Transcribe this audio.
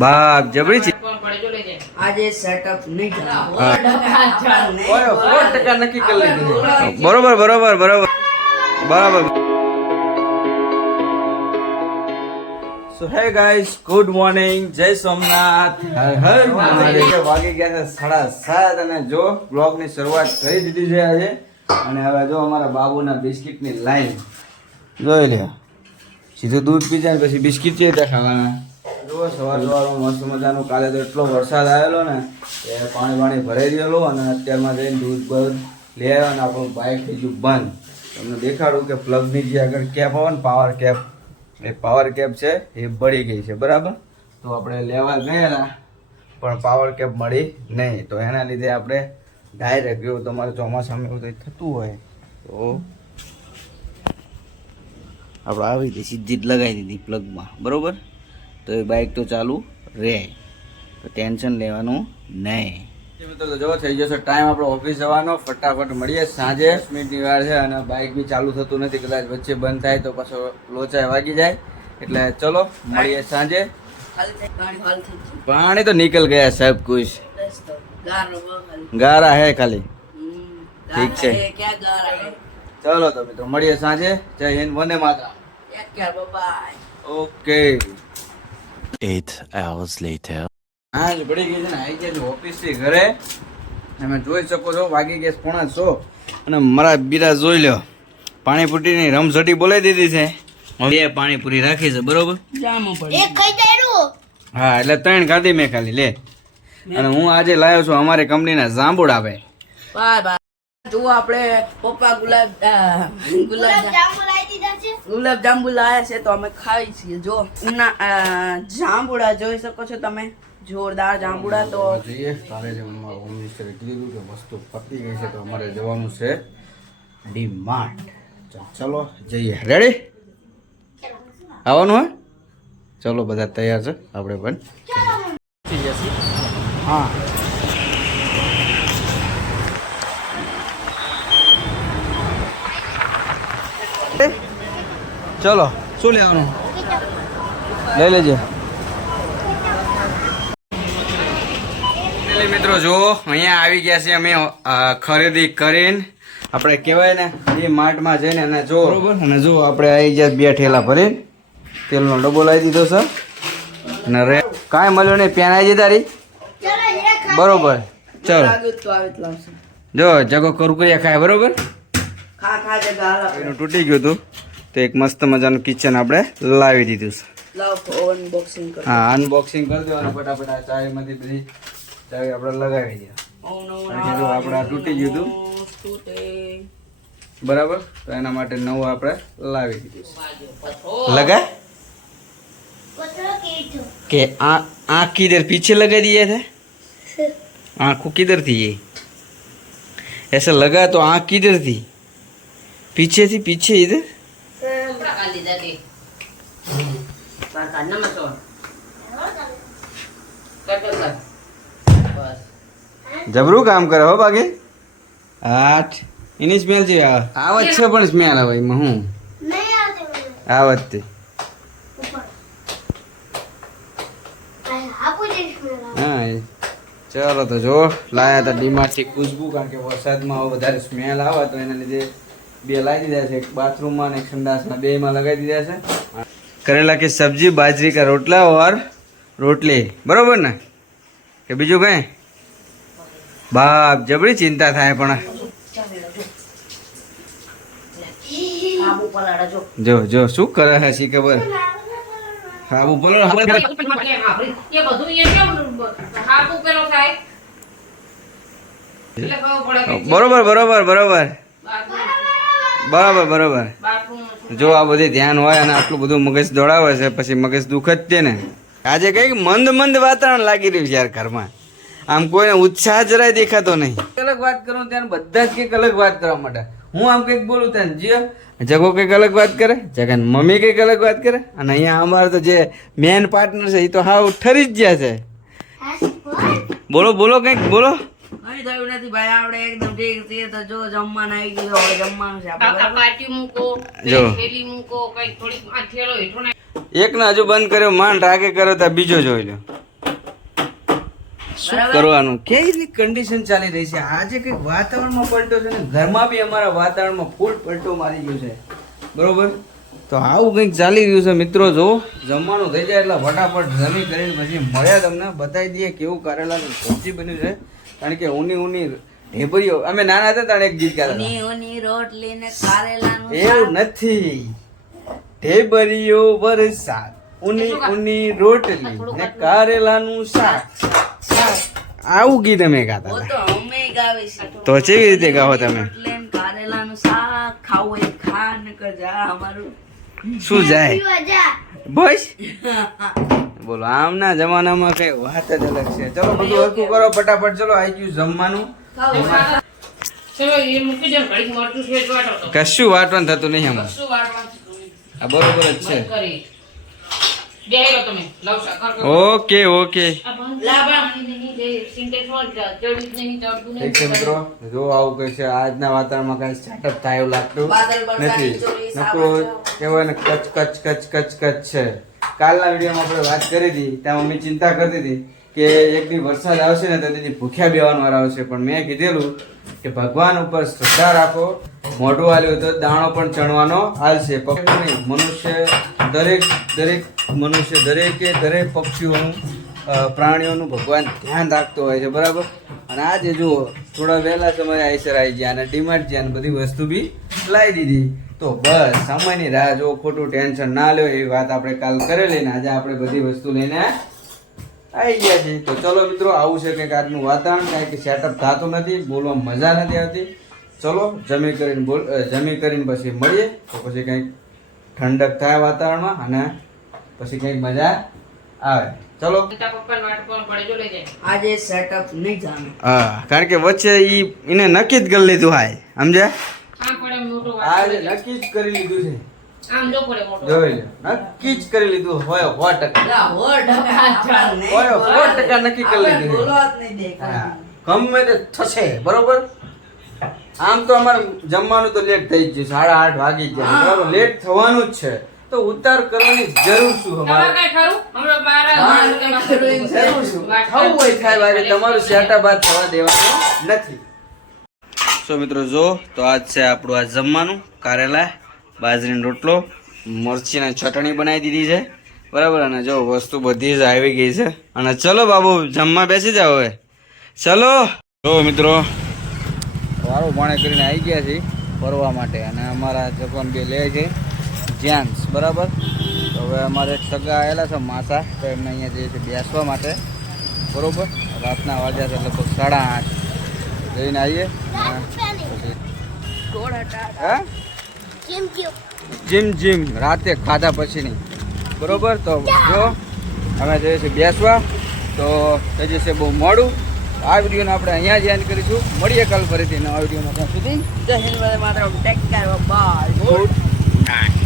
બાપ જબરી છે આજે સેટઅપ નહીં નક્કી કરી લીધું. બરોબર બરોબર બરોબર. બરાબર. સો હે ગાઈસ ગુડ મોર્નિંગ જય સોમનાથ. હર હર મહાદેવ. વાગી ગયા છે સાડા સાત અને જો બ્લોગની શરૂઆત કરી દીધી છે આજે. અને હવે જો અમારા બાબુના બિસ્કિટની લાઈન જોઈ લે સીધું દૂધ પીજા પછી બિસ્કિટ છે ત્યાં ખાવાના? જો સવાર સવારમાં મસ્ત મજાનું કાલે તો એટલો વરસાદ આવેલો ને કે પાણી પાણી ભરાઈ ગયેલું અને અત્યારમાં જઈને દૂધ બધ લઈ આવ્યો આપણું બાઇક થઈ ગયું બંધ. તમને દેખાડું કે પ્લગની જે આગળ કેપ હોય ને પાવર કેપ એ પાવર કેપ છે, એ બળી ગઈ છે, બરાબર? તો આપણે લેવા ગયેલા, પણ પાવર કેપ મળી નહીં. તો એના લીધે આપણે ડાયરેક્ટ એવું તમારે ચોમાસામાં એવું કંઈ થતું હોય તો આપણે આવી રીતે સીધી જ લગાવી દીધી પ્લગમાં બરોબર? તો એ બાઇક તો ચાલુ રહે. તો ટેન્શન લેવાનું નહીં. મિત્રો તો જો થઈ જશે ટાઈમ આપણો ઓફિસ જવાનો. ફટાફટ મળીએ સાંજે. મિનિટની વાર છે અને બાઇક બી ચાલુ થતું નથી. કદાચ વચ્ચે બંધ થાય તો પાછો લોચાય વાગી જાય. એટલે ચલો મળીએ સાંજે. પાણી તો નીકળ ગયા સાહેબ તો ગાર હે ખાલી. ઠીક છે. ચલો તો મિત્રો મળીએ સાંજે. જય હિન્દ વંદે bye okay Eight hours later. હા જ પડી ગઈ છે ને આવી ગયા છે ઓફિસથી ઘરે. તમે જોઈ શકો છો વાગી ગયા પોણા છો. અને મારા બીરા જોઈ લો પાણીપુરીની રમઝટી બોલાવી દીધી છે. હવે પાણીપુરી રાખી છે બરોબર? હા એટલે ત્રણ કાઢી મેં ખાલી લે. અને હું આજે લાવ્યો છું અમારી કંપનીના જાંબુડા આવે બાય બાય. જો આપણે પપ્પા ગુલાબ ગુલાબ ગુલાબ જાંબુ લાયા છે તો અમે ખાઈ છીએ. જો ના જાંબુડા જોઈ શકો છો તમે. જોરદાર જાંબુડા તો. જોઈએ. કાલે જે હોમ મિનિસ્ટરે કીધું કે વસ્તુ પતી ગઈ છે તો અમારે જવાનું છે ડીમાર્ટ. ચલો જઈએ. રેડી આવવાનું હોય ચલો, બધા તૈયાર છે. આપણે પણ હા. ચલો. શું લેવાનું? લઈ લેજે. મિત્રો જો અહીંયા આવી ગયા છે અમે ખરીદી કરીને. આપણે કહેવાય ને એ માર્ટમાં જઈને અને જો બરોબર. અને જો આપણે આવી ગયા બે ઠેલા ભરીને. તેલનો ડબ્બો લાવી દીધો સર અને રે કાંઈ મળ્યો નહીં પેન આવી તારી? બરોબર. ચલો. જ જગો કુરકુરિયા ખાય બરોબર? તૂટી ગયું હતું તો એક મસ્ત મજાનું કિચન આપણે લાવી દીધું છે લાવ અનબોક્સિંગ કરો હા અનબોક્સિંગ કરી દો અને ફટાફટ આ ચાવીમાંથી બધી ચાવી આપણે લગાવી દઈએ ઓ નો કારણ કે જો આપણે આ તૂટી ગયું હતું તૂટે બરાબર તો એના માટે નવું આપણે લાવી દીધું છે लगा કે आ आँख किधर पीछे लगा दिए थे आँखों किधर थी ये ऐसा लगा तो आँख किधर थी पीछे थी पीछे इधर જબરું કામ કરે હો બાકી? આઠ. એની સ્મેલ છે આ. આવત છે પણ સ્મેલ આવે એમાં હું? આવત તે હા એ. ચાલો તો જો લાયા હતા ડીમાર્ટથી ખુશ્બુ કારણ કે વરસાદમાં વધારે સ્મેલ આવે તો એના લીધે બે લાવી દીધા છે બાથરૂમમાં અને એક સંડાસમાં. બેમાં લગાવી દીધા છે. કરેલા કે સબ્જી બાજરી કા રોટલા ઓર રોટલી. બરોબર ને? કે બીજું કઈ? બાપ જબરી ચિંતા થાય પણ. જો. જો શું કરે છે શી ખબર? હા ઉપર એ બધું એ કેમ હાબુ પેલો થાય? બરોબર બરોબર બરોબર. બરોબર બરોબર. જો આ બધે ધ્યાન હોય અને આટલું બધું મગજ દોડાવે છે પછી મગજ દુઃખ જ છે ને. આજે કંઈક મંદ મંદ વાતાવરણ લાગી રહ્યું છે યાર ઘરમાં. આમ કોઈને ઉત્સાહ જરાય દેખાતો નહીં. અલગ વાત કરું ત્યાં બધા જ કંઈક અલગ વાત કરવા માટે હું આમ કંઈક બોલું ત્યાં જીઓ. જગો કંઈક અલગ વાત કરે જગન મમ્મી કંઈક અલગ વાત કરે. અને અહીંયા અમારે તો જે મેન પાર્ટનર છે એ તો હાવ ઠરી જ ગયા છે. બોલો બોલો કંઈક બોલો. કઈ થયું નથી ભાઈ આપણે એકદમ ઠીક છીએ તો જો જમવાનું આવી ગયું હવે જમવાનું છે આપણે કાકા પાટી મૂકો જો. થેલી મૂકો કઈ થોડીક આ થેલો હેઠો ના એક ના હજુ બંધ કર્યો માંડ રાગે કર્યો ત્યાં બીજો જોઈ લો શું કરવાનું? કેવી રીતે કન્ડિશન ચાલી રહી છે? આજે કંઈક વાતાવરણમાં પલટો છે ને ઘરમાં બી અમારા વાતાવરણમાં ફૂલ પલટો મારી ગયો છે. બરોબર? તો આવું કંઈક ચાલી રહ્યું છે મિત્રો જો જમવાનું થઈ જાય એટલે ફટાફટ જમી કરીને પછી મળ્યા તમને. બતાવી દઈએ કેવું કારેલાનું સબ્જી બન્યું છે. કારણ કે ઊની ઊની ઢેબરીઓ અમે નાના હતા ત્યારે એક ગીત ગાતા એવું નથી. ઢેબરીઓ વરસાદ ઊની ઊની રોટલી ને કારેલાનું શાક. આવું ગીત અમે ગાતા હતા. તો કેવી રીતે ગાઓ તમે? કારેલાનું શાક ખાવું ખા નકર જા અમારું. શું જાય બસ? બોલો આમના જમાનામાં કઈ વાત જ અલગ છે. ચલો બધું હરકું કરો ફટાફટ. ચલો આવી ગયું જમવાનું. કશું વાટવાનું થતું નહીં આમાં. આ બરોબર જ છે. Okay okay. ઠીક છે મિત્રો. જો આવું કઈ છે આજના વાતાવરણમાં કઈ સ્ટાર્ટઅપ થાય એવું લાગતું નથી. નકો કહેવાય ને કચ કચ કચ કચ કચ છે. કાલના વિડીયોમાં આપણે વાત કરી હતી ત્યાં મમ્મી ચિંતા કરતી હતી કે એક દી વરસાદ આવશે ને તો તેથી ભૂખ્યા બેવાનો વાર આવશે. પણ મેં કીધેલું કે ભગવાન ઉપર શ્રદ્ધા રાખો. મોઢું આલ્યું તો દાણો પણ ચણવાનો હાલશે. પક્ષી નહીં મનુષ્ય દરેક દરેક મનુષ્ય, દરેકે, દરેક પક્ષીઓનું પ્રાણીઓનું ભગવાન ધ્યાન રાખતો હોય છે, બરાબર? અને આજે જુઓ, થોડા વહેલા સમયે આઈસર આવી ગયા અને ડીમાર્ટ અને બધી વસ્તુ બી લાવી દીધી. તો બસ સમયની રાહ જો ખોટું ટેન્શન ના લ્યો એવી વાત આપણે કાલ કરેલી ને આજે આપણે બધી વસ્તુ લઈને આવી ગયા છે તો ચલો મિત્રો, આવું છે કંઈક આજનું વાતાવરણ, કાંઈ સેટઅપ થતું નથી બોલવામાં મજા નથી આવતી. ચલો, જમી કરીને બોલ જમી કરીને પછી મળીએ, તો પછી કંઈક ઠંડક થાય વાતાવરણમાં અને પછી કંઈક મજા આવે. ચલો. તારા પપ્પાને વાટકો પડે? જો લઈ જાય. આજે સેટઅપ નહીં જાણે. હા કારણ કે વચ્ચે ઈ એને નક્કી જ કરી લીધું હાય. સમજ્યા? આમ આજે નક્કી જ કરી લીધું છે. આમ જો પડે મોટો. જોઈ લો. નક્કી જ કરી લીધું હોય ટકા. હો ટકા હોય, હો ટકા નક્કી કરી લીધું. બોલવા જ નહીં દે ગમે તે થશે બરોબર? આમ તો અમારે જમવાનું તો લેટ થઈ જ ગયું સાડા આઠ વાગી જાય બરાબર લેટ થવાનું જ છે. તો ઉતાર કરવાની જરૂર શું અમારે? કઈ ખરું? હમણાં મારા તમારે કઈ ખરું એમ છે? જરૂર શું? થવું હોય થાય વારે તમારું સેટા બાદ થવા દેવાનું નથી. સો મિત્રો જો તો આજ છે આપણું આ જમવાનું. કારેલા બાજરીનો રોટલો મરચીની ચટણી બનાવી દીધી છે. બરાબર અને જો વસ્તુ બધી જ આવી ગઈ છે. અને ચલો બાબુ જમવા બેસી જાઓ હવે. ચલો. જો મિત્રો વારું પાણે કરીને આવી ગયા છે ફરવા માટે અને અમારા જપન બે લે છે જેન્ટ્સ બરાબર? તો હવે અમારે એક સગા આવેલા છે, માસા, તો એમને અહીંયા જઈએ છીએ બેસવા માટે, બરાબર? રાતના વાગ્યા છે, લગભગ સાડા આઠ. જઈને આવીએ. Gym gym. રાતે ખાધા પછીની બરાબર? તો જો, અમે જઈએ છીએ બેસવા, તો થઈ જશે બહુ મોડું. આ વિડીયોને આપણે અહીંયા જ એન્ડ કરીશું. મળીએ કાલ ફરીથી નવા વિડીયોમાં ત્યાં સુધી. જય હિન્દ માતા take care bye good night